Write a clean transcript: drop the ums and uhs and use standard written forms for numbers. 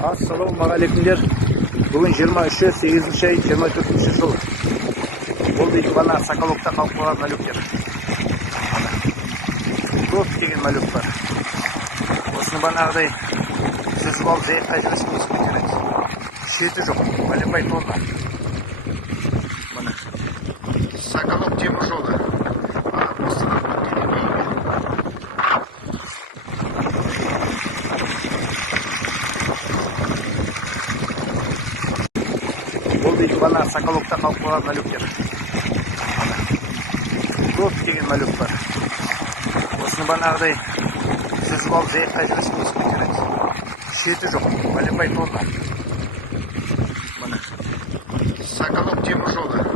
Ассалаумағалейкумдер. Бүгін 23-8 ай 24 жыл. Бұл дейді бана Соколовта қалып қалған мәліктер. Көп деген мәлік бар. Осыны банағыдай сүзіп алып жайыққа жіберсеңіз керек. Шеті жоқ, бәленбай тонна. Мына Соколов темір жолы. Бұл дейді бана Соколовта қалып қалған мәліктер. Көп деген мәлік бар. Осыны банағыдай сүзіп алып жайыққа жіберсеңіз керек. Шеті жоқ, бәленбай тонна. Мына Соколов темір жолы.